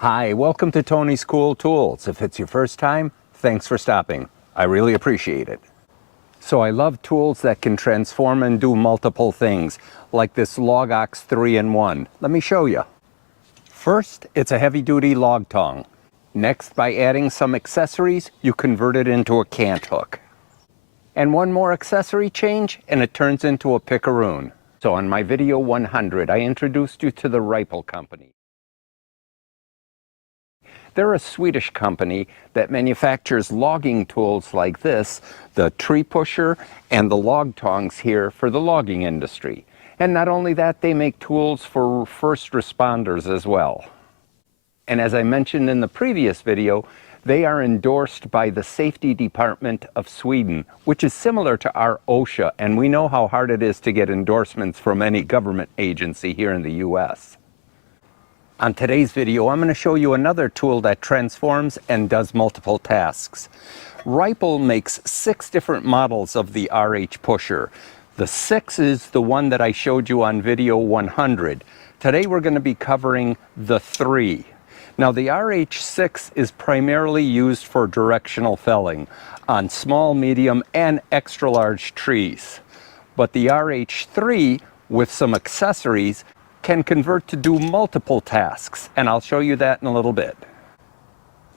Hi, welcome to Tony's Cool Tools. If it's your first time, thanks for stopping. I really appreciate it. So I love tools that can transform and do multiple things, like this log ox 3-in-1. Let me show you. First, it's a heavy-duty log tong. Next, by adding some accessories, you convert it into a cant hook. And one more accessory change, and it turns into a picaroon. So on my video 100, I introduced you to the Ripple company. They're a Swedish company that manufactures logging tools like this, the tree pusher and the log tongs here for the logging industry. And not only that, they make tools for first responders as well. And as I mentioned in the previous video, they are endorsed by the Safety Department of Sweden, which is similar to our OSHA, and we know how hard it is to get endorsements from any government agency here in the US. On today's video, I'm going to show you another tool that transforms and does multiple tasks. Ripple makes 6 different models of the RH pusher. The 6 is the one that I showed you on video 100. Today we're going to be covering the 3. Now the RH6 is primarily used for directional felling on small, medium, and extra large trees. But the RH3, with some accessories, can convert to do multiple tasks, and I'll show you that in a little bit.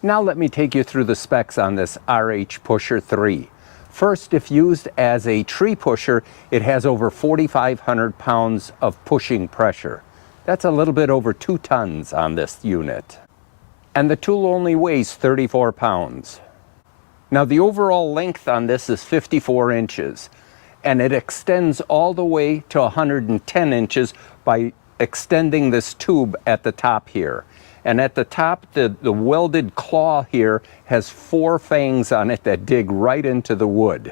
Now let me take you through the specs on this RH Pusher 3. First, if used as a tree pusher, it has over 4,500 pounds of pushing pressure. That's a little bit over 2 tons on this unit. And the tool only weighs 34 pounds. Now the overall length on this is 54 inches, and it extends all the way to 110 inches by extending this tube at the top here. And at the top, the welded claw here has 4 fangs on it that dig right into the wood.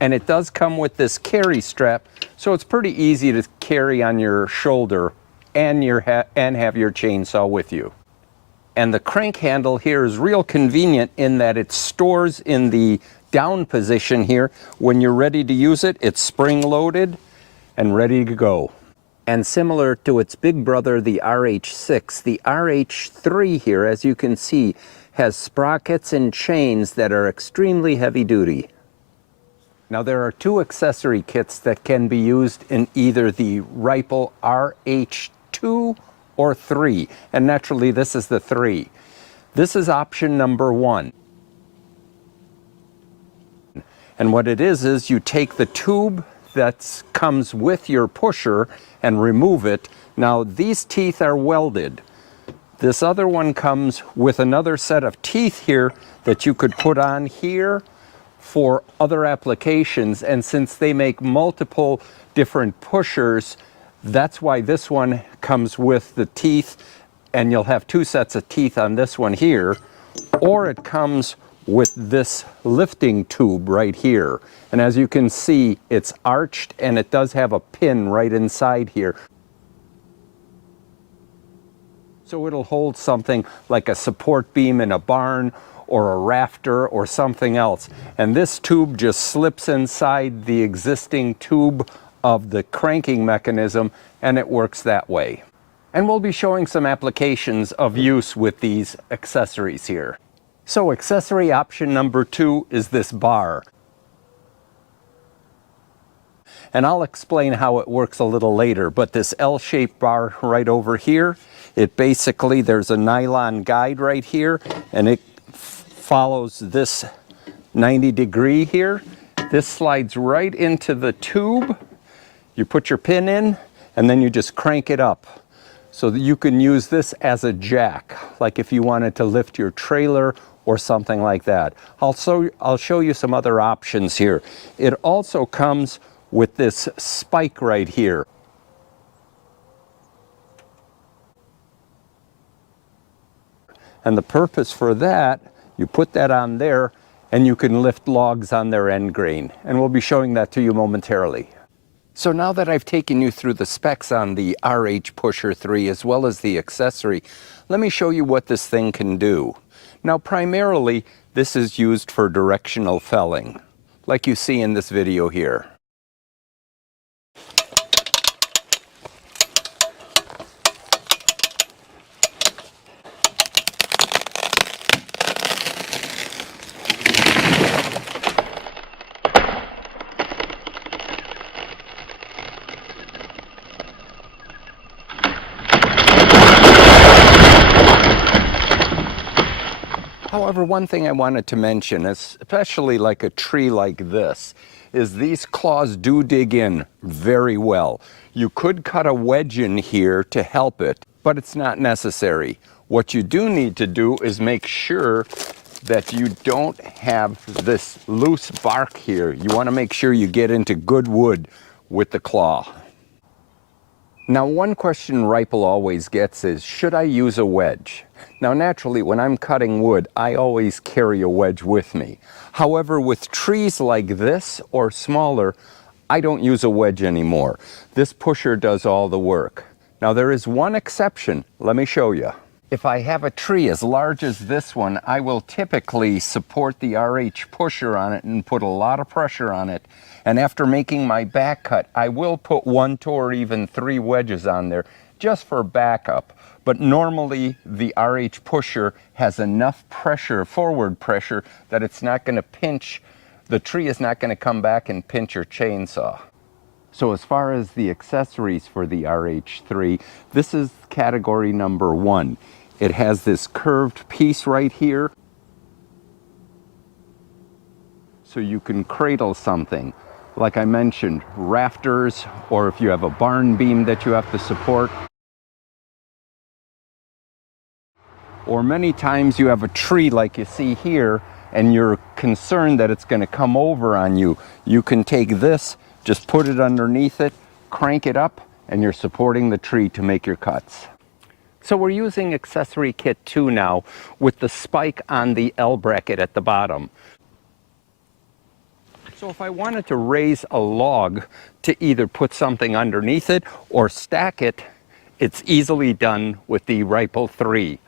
And it does come with this carry strap, so it's pretty easy to carry on your shoulder and have your chainsaw with you. And the crank handle here is real convenient in that it stores in the down position here. When you're ready to use it, it's spring loaded and ready to go. And similar to its big brother, the RH6, the RH3 here, as you can see, has sprockets and chains that are extremely heavy duty. Now there are 2 accessory kits that can be used in either the Ripple RH2 or 3, and naturally this is the 3. This is option number 1. And what it is you take the tube that comes with your pusher and remove it. Now these teeth are welded. This other one comes with another set of teeth here that you could put on here for other applications, and since they make multiple different pushers, that's why this one comes with the teeth, and you'll have 2 sets of teeth on this one here, or it comes with this lifting tube right here. And as you can see, it's arched and it does have a pin right inside here. So it'll hold something like a support beam in a barn or a rafter or something else. And this tube just slips inside the existing tube of the cranking mechanism, and it works that way. And we'll be showing some applications of use with these accessories here. So accessory option number 2 is this bar. And I'll explain how it works a little later, but this L-shaped bar right over here, it basically, there's a nylon guide right here, and it follows this 90-degree here. This slides right into the tube. You put your pin in, and then you just crank it up. So that you can use this as a jack, like if you wanted to lift your trailer or something like that. I'll show you some other options here. It also comes with this spike right here. And the purpose for that, you put that on there and you can lift logs on their end grain. And we'll be showing that to you momentarily. So now that I've taken you through the specs on the RH Pusher 3 as well as the accessory, let me show you what this thing can do. Now primarily this is used for directional felling, like you see in this video here. However, one thing I wanted to mention, especially like a tree like this, is these claws do dig in very well. You could cut a wedge in here to help it, but it's not necessary. What you do need to do is make sure that you don't have this loose bark here. You want to make sure you get into good wood with the claw. Now, one question Ripple always gets is, should I use a wedge? Now, naturally, when I'm cutting wood, I always carry a wedge with me. However, with trees like this or smaller, I don't use a wedge anymore. This pusher does all the work. Now, there is one exception. Let me show you. If I have a tree as large as this one, I will typically support the RH pusher on it and put a lot of pressure on it. And after making my back cut, I will put 1, 2, or even 3 wedges on there just for backup. But normally the RH pusher has enough pressure, forward pressure, that it's not going to pinch, the tree is not going to come back and pinch your chainsaw. So as far as the accessories for the RH3, this is category number 1. It has this curved piece right here, so you can cradle something. Like I mentioned, rafters, or if you have a barn beam that you have to support. Or many times you have a tree like you see here, and you're concerned that it's going to come over on you. You can take this, just put it underneath it, crank it up, and you're supporting the tree to make your cuts. So we're using accessory kit 2 now with the spike on the L bracket at the bottom. So if I wanted to raise a log to either put something underneath it or stack it, it's easily done with the Ripple 3.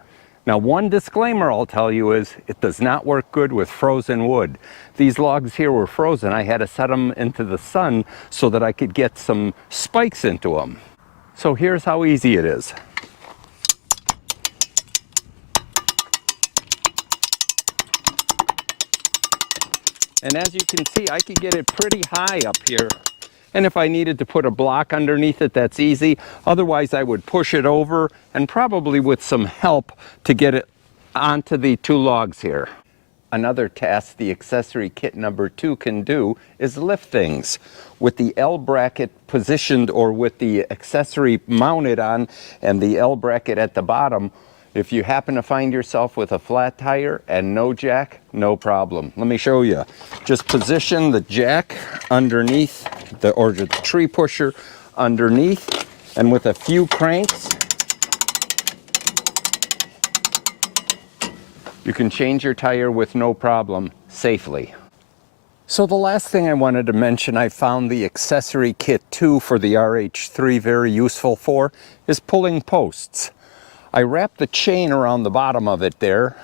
Now, one disclaimer I'll tell you is it does not work good with frozen wood. These logs here were frozen. I had to set them into the sun so that I could get some spikes into them. So here's how easy it is. And as you can see, I could get it pretty high up here. And if I needed to put a block underneath it, that's easy. Otherwise, I would push it over and probably with some help to get it onto the 2 logs here. Another task the accessory kit number 2 can do is lift things. With the L bracket positioned or with the accessory mounted on and the L bracket at the bottom, if you happen to find yourself with a flat tire and no jack, no problem. Let me show you. Just position the jack underneath or the tree pusher underneath, and with a few cranks, you can change your tire with no problem safely. So the last thing I wanted to mention I found the accessory kit 2 for the RH3 very useful for is pulling posts. I wrap the chain around the bottom of it there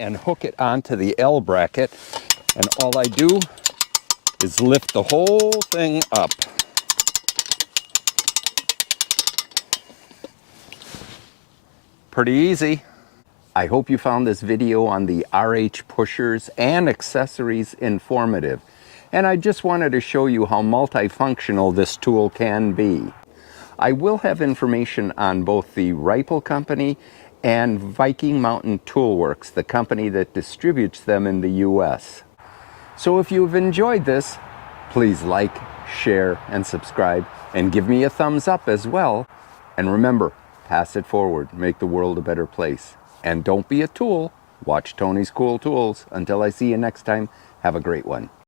and hook it onto the L bracket, and all I do is lift the whole thing up. Pretty easy. I hope you found this video on the RH pushers and accessories informative. And I just wanted to show you how multifunctional this tool can be. I will have information on both the Ripple company and Viking Mountain Toolworks, the company that distributes them in the US. So if you've enjoyed this, please like, share, and subscribe, and give me a thumbs up as well. And remember, pass it forward, make the world a better place. And don't be a tool, watch Tony's Cool Tools. Until I see you next time, have a great one.